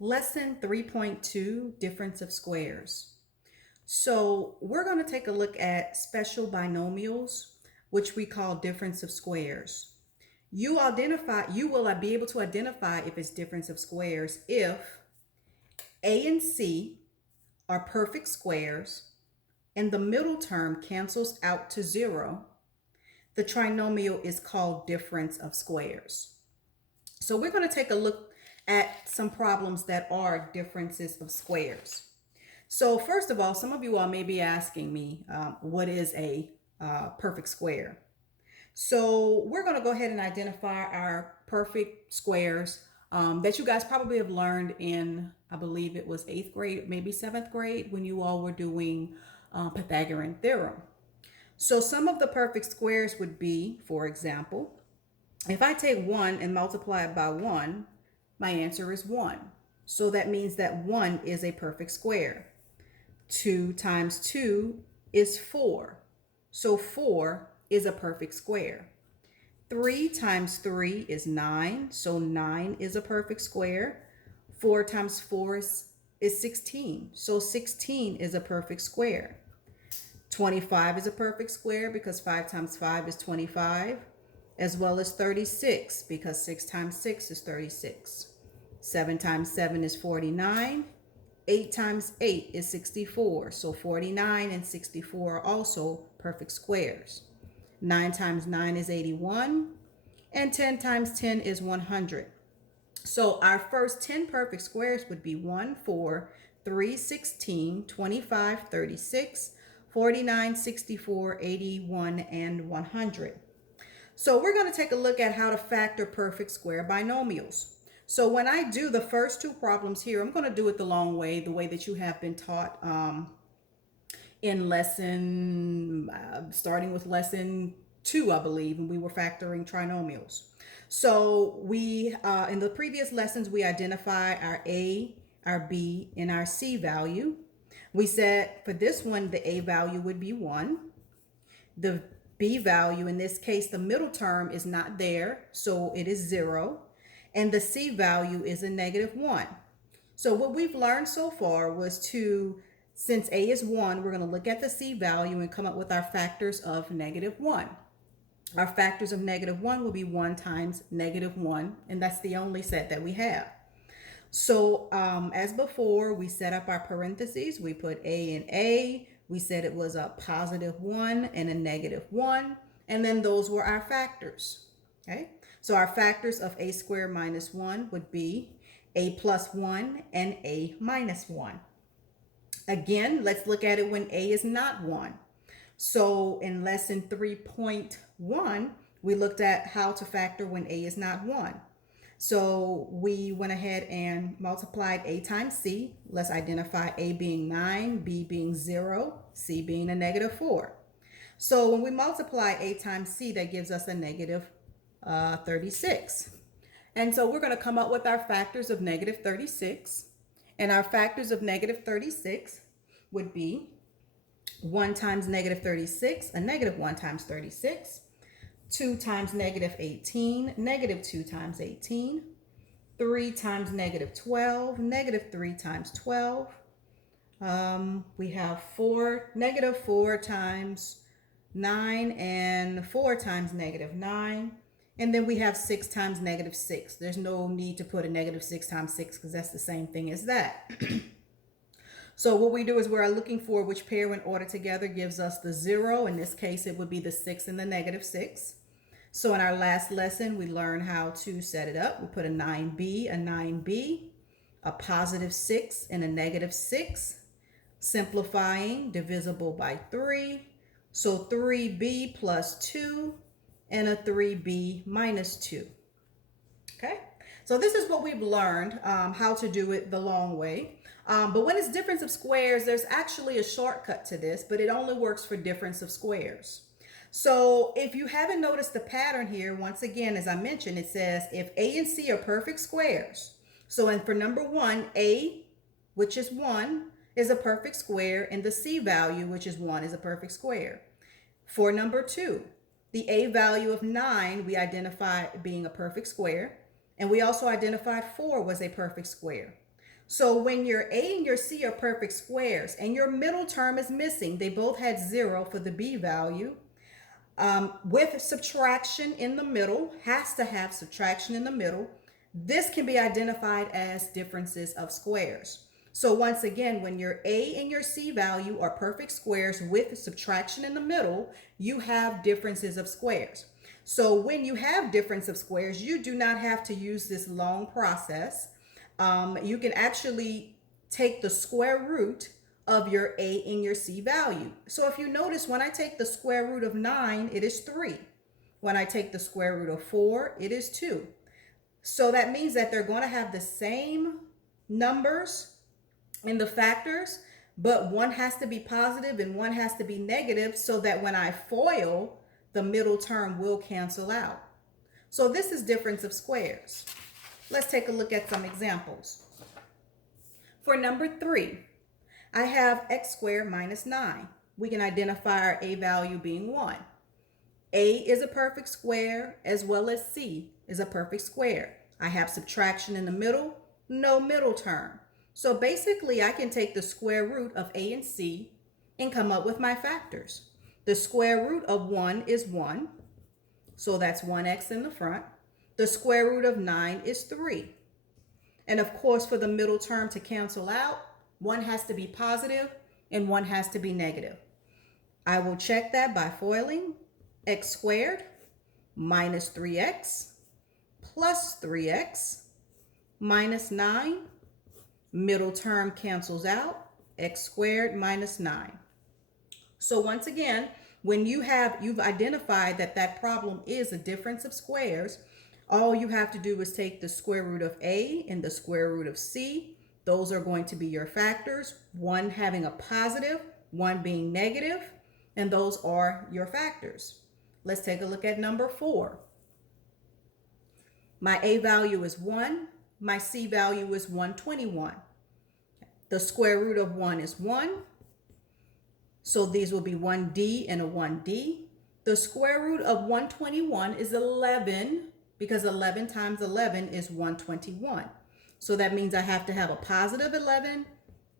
Lesson 3.2, Difference of Squares. So we're going to take a look at special binomials, which we call difference of squares. You will be able to identify if it's difference of squares if A and C are perfect squares and the middle term cancels out to zero. The trinomial is called difference of squares. So we're going to take a look at some problems that are differences of squares. So first of all, some of you all may be asking me, what is a perfect square? So we're going to go ahead and identify our perfect squares that you guys probably have learned in, I believe it was 8th grade, maybe 7th grade, when you all were doing Pythagorean theorem. So some of the perfect squares would be, for example, if I take 1 and multiply it by 1, my answer is 1. So that means that 1 is a perfect square. 2 times 2 is 4. So 4 is a perfect square. 3 times 3 is 9. So 9 is a perfect square. 4 times 4 is 16. So 16 is a perfect square. 25 is a perfect square because 5 times 5 is 25, as well as 36 because 6 times 6 is 36. 7 times 7 is 49. 8 times 8 is 64. So 49 and 64 are also perfect squares. 9 times 9 is 81. And 10 times 10 is 100. So our first 10 perfect squares would be 1, 4, 3, 16, 25, 36, 49, 64, 81, and 100. So we're going to take a look at how to factor perfect square binomials. So when I do the first two problems here, I'm going to do it the long way, the way that you have been taught in starting with lesson 2, I believe, when we were factoring trinomials. So in the previous lessons, we identify our A, our B, and our C value. We said for this one, the A value would be 1. The B value, in this case, the middle term is not there, so it is 0. And the C value is a -1. So what we've learned so far was since A is 1, we're going to look at the C value and come up with our factors of -1. Our factors of -1 will be 1 times -1, and that's the only set that we have. So as before, we set up our parentheses. We put A in A. We said it was a +1 and a -1. And then those were our factors. Okay. So our factors of A squared minus 1 would be A plus 1 and A minus 1. Again, let's look at it when A is not 1. So in lesson 3.1, we looked at how to factor when A is not 1. So we went ahead and multiplied A times C. Let's identify A being 9, B being 0, C being a -4. So when we multiply A times C, that gives us a -36. And so we're going to come up with our factors of -36. And our factors of -36 would be 1 times -36, a -1 times 36. 2 times -18, -2 times 18. 3 times -12, -3 times 12. We have -4 times 9, and 4 times -9. And then we have 6 times -6. There's no need to put a -6 times 6 because that's the same thing as that. So what we do is we're looking for which pair when ordered together gives us the 0. In this case, it would be the 6 and the -6. So in our last lesson, we learned how to set it up. We put a 9b, a +6, and a -6. Simplifying, divisible by 3. So 3b plus 2 and a 3b minus 2. Okay, so this is what we've learned how to do it the long way. But when it's difference of squares, there's actually a shortcut to this, but it only works for difference of squares. So if you haven't noticed the pattern here, once again, as I mentioned, it says if A and C are perfect squares. So and for number 1, A, which is 1, is a perfect square, and the C value, which is 1, is a perfect square. For number 2, the A value of 9, we identify being a perfect square, and we also identified 4 was a perfect square. So when your A and your C are perfect squares and your middle term is missing, they both had 0 for the B value. With subtraction in the middle, has to have subtraction in the middle. This can be identified as differences of squares. So once again, when your A and your C value are perfect squares with subtraction in the middle, you have differences of squares. So when you have difference of squares, you do not have to use this long process. You can actually take the square root of your A and your C value. So if you notice, when I take the square root of 9, it is 3. When I take the square root of 4, it is 2. So that means that they're going to have the same numbers in the factors, but one has to be positive and one has to be negative so that when I FOIL, the middle term will cancel out. So this is difference of squares. Let's take a look at some examples. For number 3, I have x squared minus 9. We can identify our A value being 1. A is a perfect square as well as C is a perfect square. I have subtraction in the middle, no middle term. So basically I can take the square root of A and C and come up with my factors. The square root of 1 is 1, so that's 1x in the front. The square root of 9 is 3. And of course, for the middle term to cancel out, one has to be positive and one has to be negative. I will check that by FOILing. X squared minus 3x plus 3x minus 9. Middle term cancels out. X squared minus 9. So once again, when you've identified that that problem is a difference of squares, all you have to do is take the square root of A and the square root of C. Those are going to be your factors, one having a positive, one being negative, and those are your factors. Let's take a look at number 4. My A value is 1. My C value is 121. The square root of 1 is 1. So these will be 1D and a 1D. The square root of 121 is 11 because 11 times 11 is 121. So that means I have to have a positive 11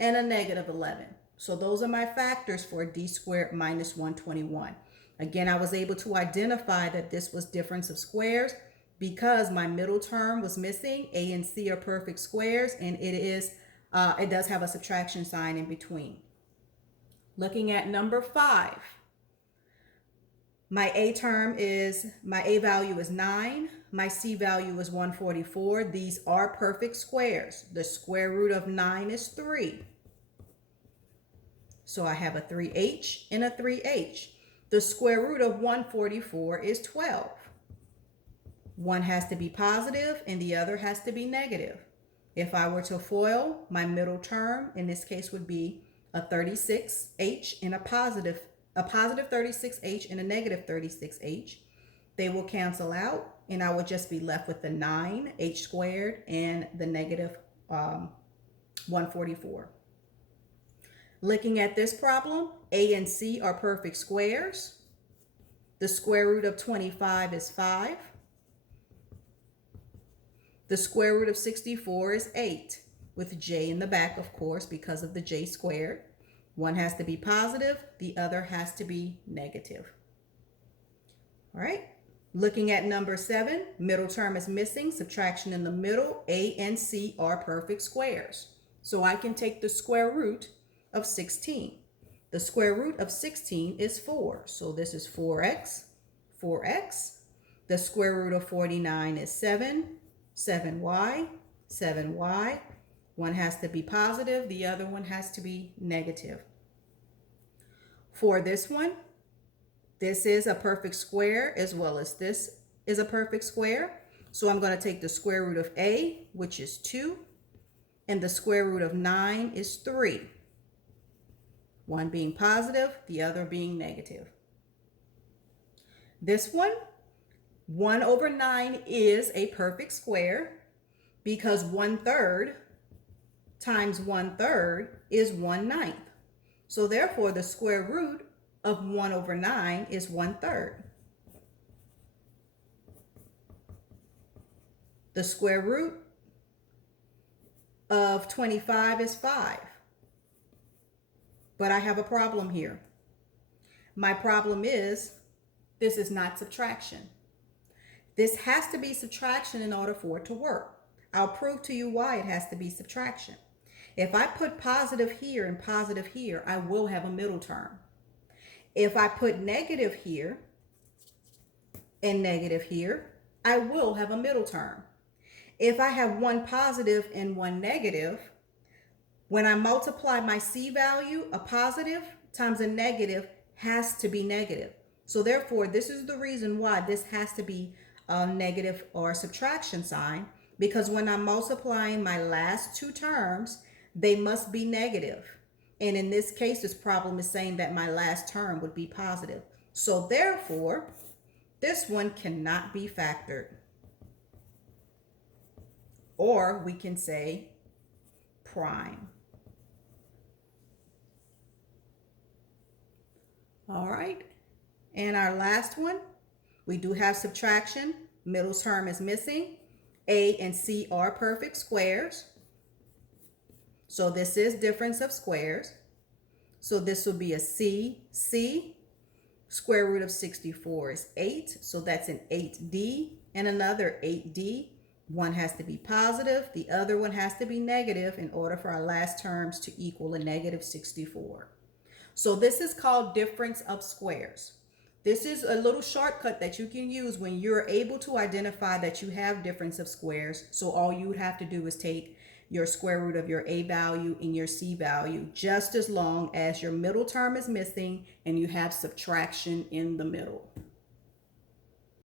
and a negative 11. So those are my factors for D squared minus 121. Again, I was able to identify that this was difference of squares because my middle term was missing. A and C are perfect squares, and it does have a subtraction sign in between. Looking at number 5. My A value is 9. My C value is 144. These are perfect squares. The square root of 9 is 3. So I have a 3h and a 3h. The square root of 144 is 12. One has to be positive and the other has to be negative. If I were to FOIL, my middle term in this case would be a 36h and a positive 36h and a negative 36h. They will cancel out and I would just be left with the 9h squared and the negative 144. Looking at this problem, A and C are perfect squares. The square root of 25 is 5. The square root of 64 is 8, with j in the back, of course, because of the j squared. One has to be positive, the other has to be negative. All right, looking at number 7, middle term is missing, subtraction in the middle. A and C are perfect squares. So I can take the square root of 16. The square root of 16 is 4. So this is 4x. The square root of 49 is 7. 7y. One has to be positive, the other one has to be negative. For this one, this is a perfect square as well as this is a perfect square. So I'm going to take the square root of A, which is 2, and the square root of 9 is 3. One being positive, the other being negative. This one, 1 over 9 is a perfect square because 1/3 times 1/3 is 1/9. So therefore the square root of 1 over 9 is 1/3. The square root of 25 is 5. But I have a problem here. My problem is this is not subtraction. This has to be subtraction in order for it to work. I'll prove to you why it has to be subtraction. If I put positive here and positive here, I will have a middle term. If I put negative here and negative here, I will have a middle term. If I have one positive and one negative, when I multiply my C value, a positive times a negative has to be negative. So therefore, this is the reason why this has to be a negative or a subtraction sign, because when I'm multiplying my last two terms, they must be negative. And in this case, this problem is saying that my last term would be positive. So therefore, this one cannot be factored. Or we can say prime. All right. And our last one, we do have subtraction. Middle term is missing. A and C are perfect squares. So this is difference of squares. So this will be a C. Square root of 64 is 8. So that's an 8D and another 8D. One has to be positive. The other one has to be negative in order for our last terms to equal a negative 64. So this is called difference of squares. This is a little shortcut that you can use when you're able to identify that you have difference of squares. So all you would have to do is take your square root of your A value and your C value, just as long as your middle term is missing and you have subtraction in the middle.